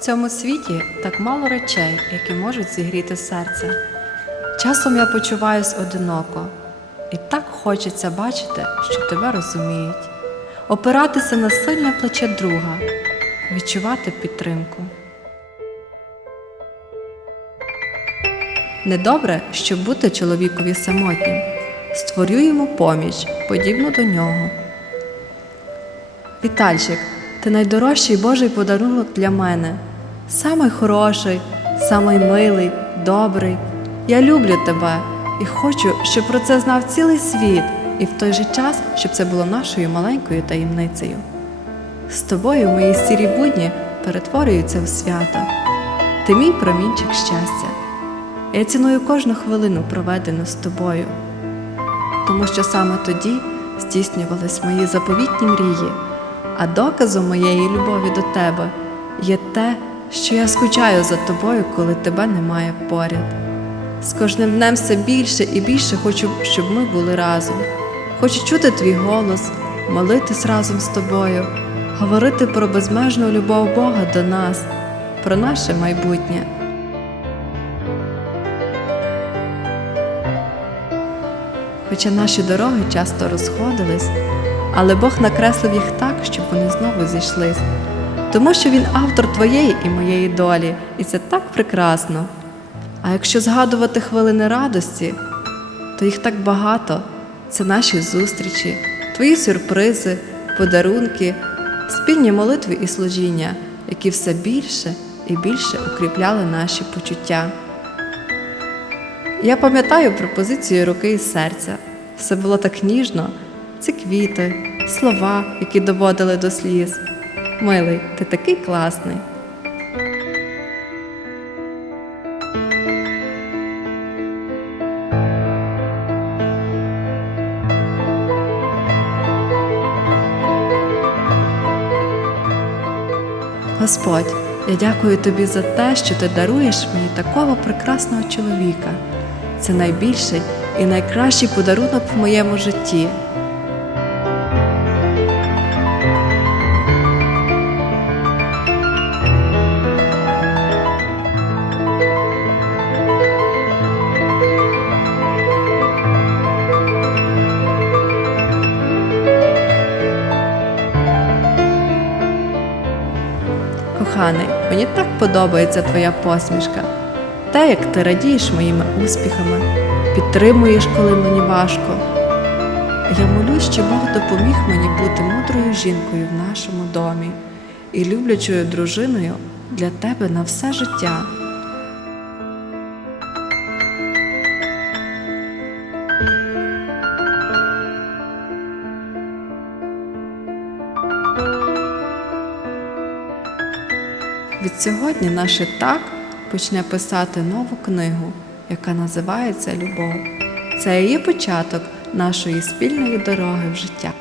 цьому світі так мало речей, які можуть зігріти серце. Часом я почуваюсь одиноко, і так хочеться бачити, що тебе розуміють, опиратися на сильне плече друга, відчувати підтримку. Недобре, щоб бути чоловікові самотнім. Створюємо поміч, подібну до нього. Вітальчик, ти найдорожчий Божий подарунок для мене. Самий хороший, самий милий, добрий. Я люблю тебе і хочу, щоб про це знав цілий світ, і в той же час, щоб це було нашою маленькою таємницею. З тобою мої сірі будні перетворюються у свято. Ти мій промінчик щастя. Я ціную кожну хвилину, проведену з тобою, тому що саме тоді здійснювались мої заповітні мрії, а доказом моєї любові до тебе є те, що я скучаю за тобою, коли тебе немає поряд. З кожним днем все більше і більше хочу, щоб ми були разом. Хочу чути твій голос, молитись разом з тобою, говорити про безмежну любов Бога до нас, про наше майбутнє. Хоча наші дороги часто розходились, але Бог накреслив їх так, щоб вони знову зійшлись. Тому що Він автор твоєї і моєї долі, і це так прекрасно. А якщо згадувати хвилини радості, то їх так багато. Це наші зустрічі, твої сюрпризи, подарунки, спільні молитви і служіння, які все більше і більше укріпляли наші почуття. Я пам'ятаю пропозицію руки і серця. Все було так ніжно, ці квіти, слова, які доводили до сліз. Милий, ти такий класний. Господь, я дякую тобі за те, що ти даруєш мені такого прекрасного чоловіка. Це найбільший і найкращий подарунок в моєму житті. Коханий, мені так подобається твоя посмішка. Те, як ти радієш моїми успіхами, підтримуєш, коли мені важко. Я молюсь, щоб Бог допоміг мені бути мудрою жінкою в нашому домі і люблячою дружиною для тебе на все життя. Від сьогодні наше так почне писати нову книгу, яка називається Любов. Це її початок нашої спільної дороги в життя.